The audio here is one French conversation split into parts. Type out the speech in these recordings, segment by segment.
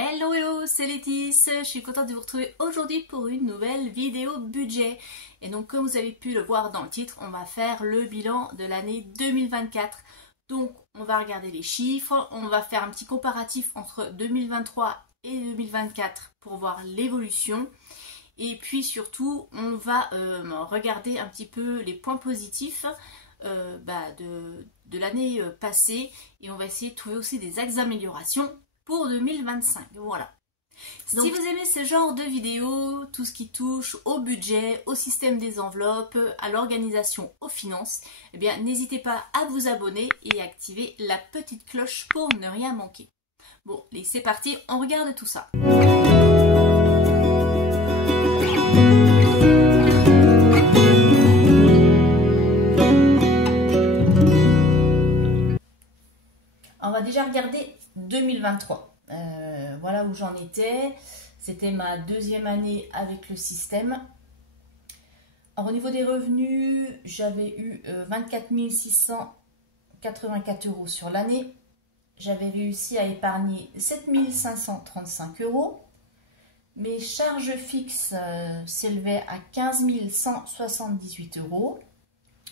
Hello hello, c'est Laetice, je suis contente de vous retrouver aujourd'hui pour une nouvelle vidéo budget. Et donc comme vous avez pu le voir dans le titre, on va faire le bilan de l'année 2024. Donc on va regarder les chiffres, on va faire un petit comparatif entre 2023 et 2024 pour voir l'évolution. Et puis surtout, on va regarder un petit peu les points positifs de l'année passée. Et on va essayer de trouver aussi des axes d'amélioration pour 2025, voilà. Donc, si vous aimez ce genre de vidéos, tout ce qui touche au budget, au système des enveloppes, à l'organisation, aux finances, eh bien n'hésitez pas à vous abonner et activer la petite cloche pour ne rien manquer. Bon, allez, c'est parti, on regarde tout ça. On va déjà regarder 2023. Voilà où j'en étais. C'était ma deuxième année avec le système. Alors, au niveau des revenus, j'avais eu 24 684 € sur l'année. J'avais réussi à épargner 7 535 €. Mes charges fixes s'élevaient à 15 178 €.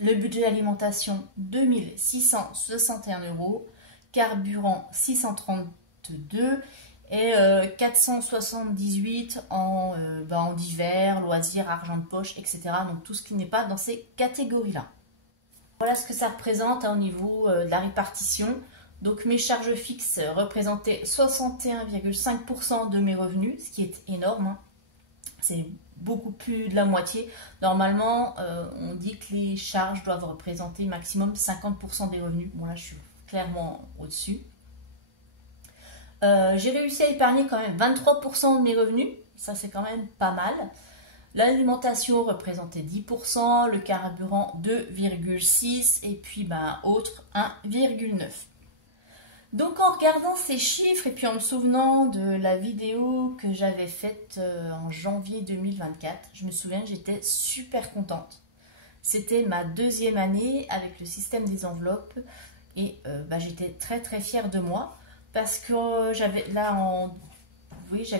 Le budget d'alimentation, 2 661 €. Carburant, 632 et 478 en divers, loisirs, argent de poche, etc. Donc tout ce qui n'est pas dans ces catégories-là. Voilà ce que ça représente au niveau de la répartition. Donc mes charges fixes représentaient 61,5% de mes revenus, ce qui est énorme. Hein. C'est beaucoup plus de la moitié. Normalement, on dit que les charges doivent représenter maximum 50% des revenus. Bon là, je suis clairement au-dessus. J'ai réussi à épargner quand même 23% de mes revenus. Ça, c'est quand même pas mal. L'alimentation représentait 10%, le carburant 2,6% et puis autre 1,9%. Donc en regardant ces chiffres et puis en me souvenant de la vidéo que j'avais faite en janvier 2024, je me souviens que j'étais super contente. C'était ma deuxième année avec le système des enveloppes et j'étais très très fière de moi parce que j'avais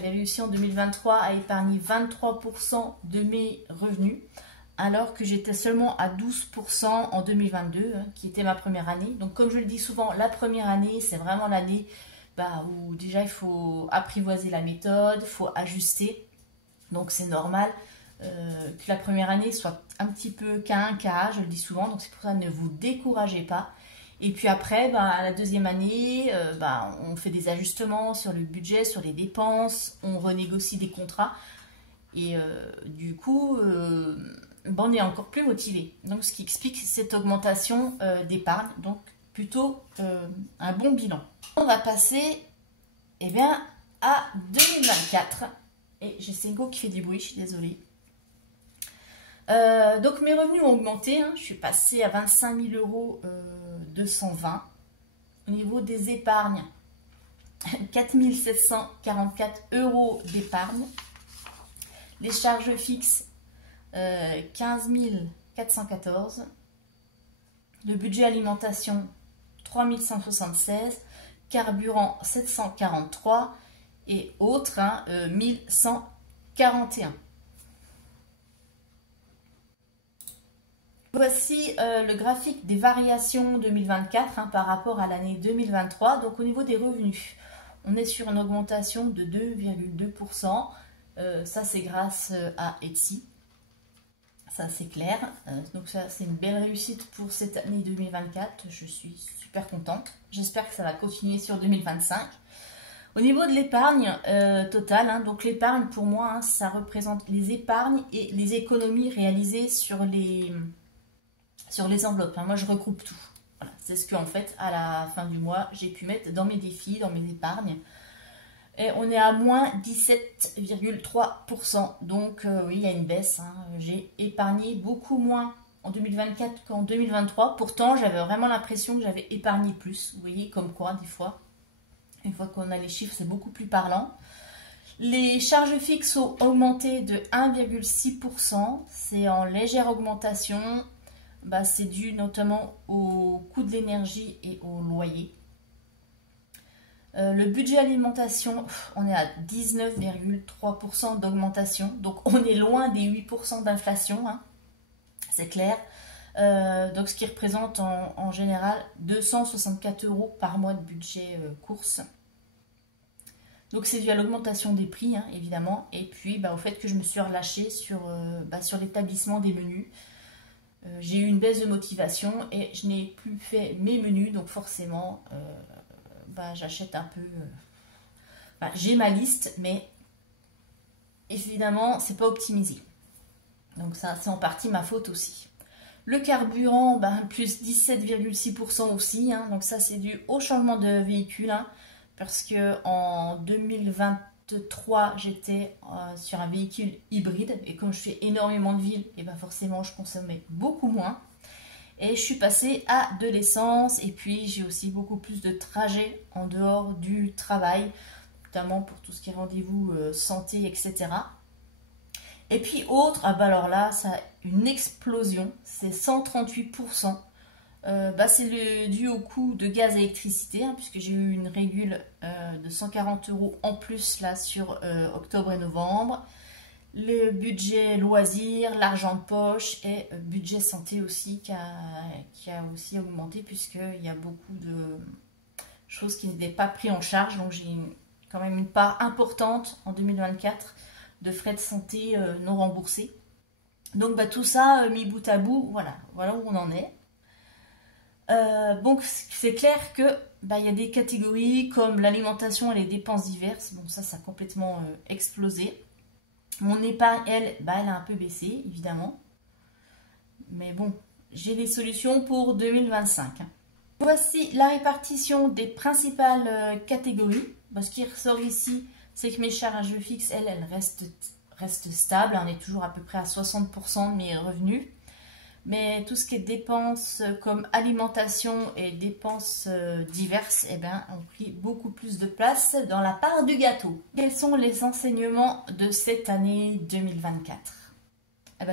réussi en 2023 à épargner 23% de mes revenus alors que j'étais seulement à 12% en 2022, qui était ma première année. Donc comme je le dis souvent, la première année, c'est vraiment l'année où déjà il faut apprivoiser la méthode, il faut ajuster. Donc c'est normal que la première année soit un petit peu K1, K2, je le dis souvent. Donc c'est pour ça, ne vous découragez pas. Et puis après, à la deuxième année, on fait des ajustements sur le budget, sur les dépenses, on renégocie des contrats. Et du coup... on est encore plus motivé. Donc, ce qui explique cette augmentation d'épargne. Donc, plutôt un bon bilan. On va passer à 2024. Et j'ai Sengo qui fait du bruit, je suis désolée. Donc, mes revenus ont augmenté. Je suis passée à 25 000 220 €. Au niveau des épargnes, 4 744 € d'épargne. Les charges fixes, 15 414. Le budget alimentation 3176, carburant 743 et autres 1141. Voici le graphique des variations 2024 par rapport à l'année 2023. Donc au niveau des revenus, on est sur une augmentation de 2,2%. Ça c'est grâce à Etsy. Ça c'est clair, donc ça c'est une belle réussite pour cette année 2024, je suis super contente, j'espère que ça va continuer sur 2025. Au niveau de l'épargne totale, donc l'épargne pour moi, ça représente les épargnes et les économies réalisées sur les enveloppes. Moi je regroupe tout, voilà. C'est ce qu'en fait à la fin du mois j'ai pu mettre dans mes défis, dans mes épargnes. Et on est à moins 17,3%. Donc oui, il y a une baisse. J'ai épargné beaucoup moins en 2024 qu'en 2023. Pourtant, j'avais vraiment l'impression que j'avais épargné plus. Vous voyez, comme quoi, des fois, une fois qu'on a les chiffres, c'est beaucoup plus parlant. Les charges fixes ont augmenté de 1,6%. C'est en légère augmentation. C'est dû notamment au coût de l'énergie et au loyer. Le budget alimentation, on est à 19,3% d'augmentation. Donc on est loin des 8% d'inflation, hein, c'est clair. Donc ce qui représente en général 264 € par mois de budget course. Donc c'est dû à l'augmentation des prix, hein, évidemment, et puis au fait que je me suis relâchée sur l'établissement des menus. J'ai eu une baisse de motivation et je n'ai plus fait mes menus, donc forcément j'achète un peu... j'ai ma liste, mais évidemment c'est pas optimisé. Donc ça c'est en partie ma faute aussi. Le carburant, plus 17,6% aussi, hein, donc ça c'est dû au changement de véhicule, hein, parce que en 2023 j'étais sur un véhicule hybride et comme je fais énormément de villes, et forcément je consommais beaucoup moins. Et je suis passée à de l'essence et puis j'ai aussi beaucoup plus de trajets en dehors du travail, notamment pour tout ce qui est rendez-vous santé, etc. Et puis autre, alors là, ça a une explosion, c'est 138%. C'est dû au coût de gaz et électricité, hein, puisque j'ai eu une régule de 140 € en plus là sur octobre et novembre. Le budget loisirs, l'argent de poche et budget santé aussi qui a aussi augmenté, puisqu'il y a beaucoup de choses qui n'étaient pas prises en charge. Donc j'ai quand même une part importante en 2024 de frais de santé non remboursés. Donc tout ça mis bout à bout, voilà où on en est. Donc c'est clair que il y a des catégories comme l'alimentation et les dépenses diverses. Bon, ça a complètement explosé. Mon épargne, elle a un peu baissé, évidemment. Mais bon, j'ai des solutions pour 2025. Voici la répartition des principales catégories. Ce qui ressort ici, c'est que mes charges fixes, elles restent stables. On est toujours à peu près à 60% de mes revenus. Mais tout ce qui est dépenses comme alimentation et dépenses diverses, ont pris beaucoup plus de place dans la part du gâteau. Quels sont les enseignements de cette année 2024 ?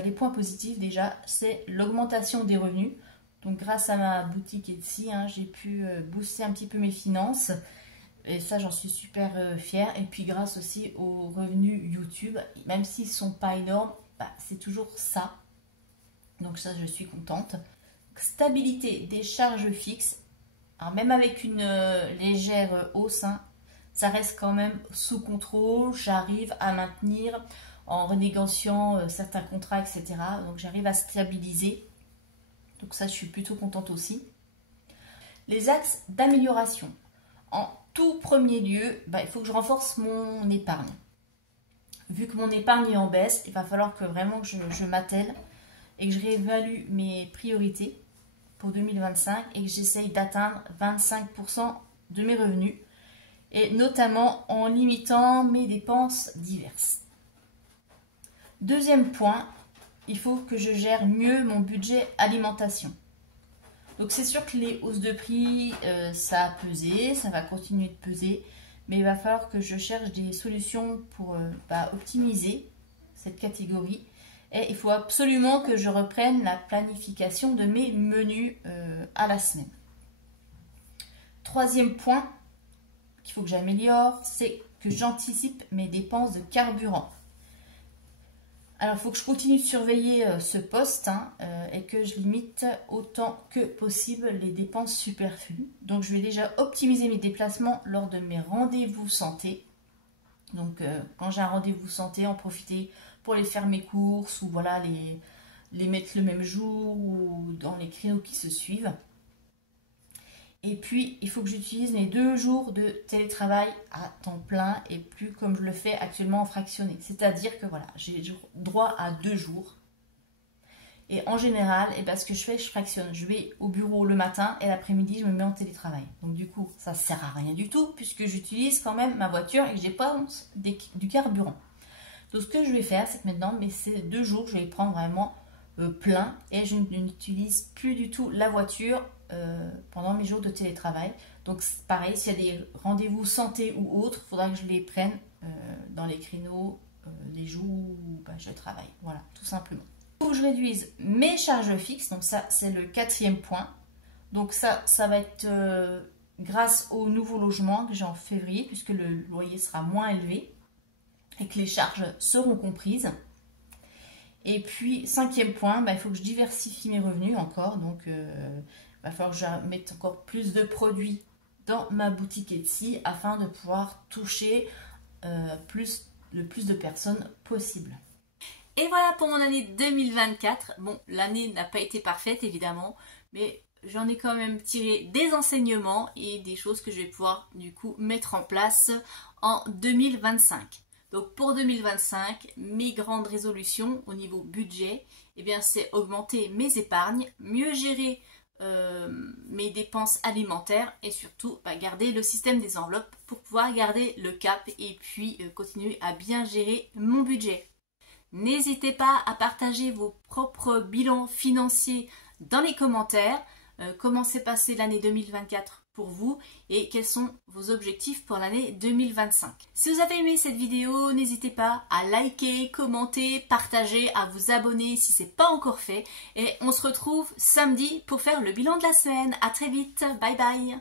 Les points positifs déjà, c'est l'augmentation des revenus. Donc grâce à ma boutique Etsy, j'ai pu booster un petit peu mes finances. Et ça, j'en suis super fière. Et puis grâce aussi aux revenus YouTube, même s'ils ne sont pas énormes, c'est toujours ça. Donc ça, je suis contente. Stabilité des charges fixes. Alors même avec une légère hausse, ça reste quand même sous contrôle. J'arrive à maintenir en renégociant certains contrats, etc. Donc j'arrive à stabiliser. Donc ça, je suis plutôt contente aussi. Les axes d'amélioration. En tout premier lieu, il faut que je renforce mon épargne. Vu que mon épargne est en baisse, il va falloir que vraiment que je m'attelle et que je réévalue mes priorités pour 2025 et que j'essaye d'atteindre 25% de mes revenus et notamment en limitant mes dépenses diverses. Deuxième point, il faut que je gère mieux mon budget alimentation. Donc c'est sûr que les hausses de prix, ça a pesé, ça va continuer de peser, mais il va falloir que je cherche des solutions pour optimiser cette catégorie. Et il faut absolument que je reprenne la planification de mes menus à la semaine. Troisième point qu'il faut que j'améliore, c'est que j'anticipe mes dépenses de carburant. Alors, il faut que je continue de surveiller ce poste et que je limite autant que possible les dépenses superflues. Donc, je vais déjà optimiser mes déplacements lors de mes rendez-vous santé. Donc, quand j'ai un rendez-vous santé, en profiter pour les faire mes courses ou les mettre le même jour ou dans les créneaux qui se suivent. Et puis, il faut que j'utilise mes 2 jours de télétravail à temps plein et plus comme je le fais actuellement en fractionné. C'est-à-dire que j'ai droit à 2 jours. Et en général, ce que je fais, je fractionne. Je vais au bureau le matin et l'après-midi, je me mets en télétravail. Donc du coup, ça ne sert à rien du tout puisque j'utilise quand même ma voiture et que je dépense du carburant. Donc ce que je vais faire, c'est que maintenant, ces 2 jours, je vais les prendre vraiment plein et je n'utilise plus du tout la voiture pendant mes jours de télétravail. Donc pareil, s'il y a des rendez-vous santé ou autres, il faudra que je les prenne dans les créneaux, les jours où je travaille. Voilà, tout simplement. Il faut que je réduise mes charges fixes, donc ça c'est le 4e point. Donc ça va être grâce au nouveau logement que j'ai en février, puisque le loyer sera moins élevé et que les charges seront comprises. Et puis, cinquième point, il faut que je diversifie mes revenus encore. Donc, il va falloir que je mette encore plus de produits dans ma boutique Etsy afin de pouvoir toucher le plus de personnes possible. Et voilà pour mon année 2024. Bon, l'année n'a pas été parfaite évidemment, mais j'en ai quand même tiré des enseignements et des choses que je vais pouvoir du coup mettre en place en 2025. Donc pour 2025, mes grandes résolutions au niveau budget, eh bien c'est augmenter mes épargnes, mieux gérer mes dépenses alimentaires et surtout garder le système des enveloppes pour pouvoir garder le cap et puis continuer à bien gérer mon budget. N'hésitez pas à partager vos propres bilans financiers dans les commentaires. Comment s'est passée l'année 2024 pour vous et quels sont vos objectifs pour l'année 2025. Si vous avez aimé cette vidéo, n'hésitez pas à liker, commenter, partager, à vous abonner si ce n'est pas encore fait. Et on se retrouve samedi pour faire le bilan de la semaine. À très vite, bye bye.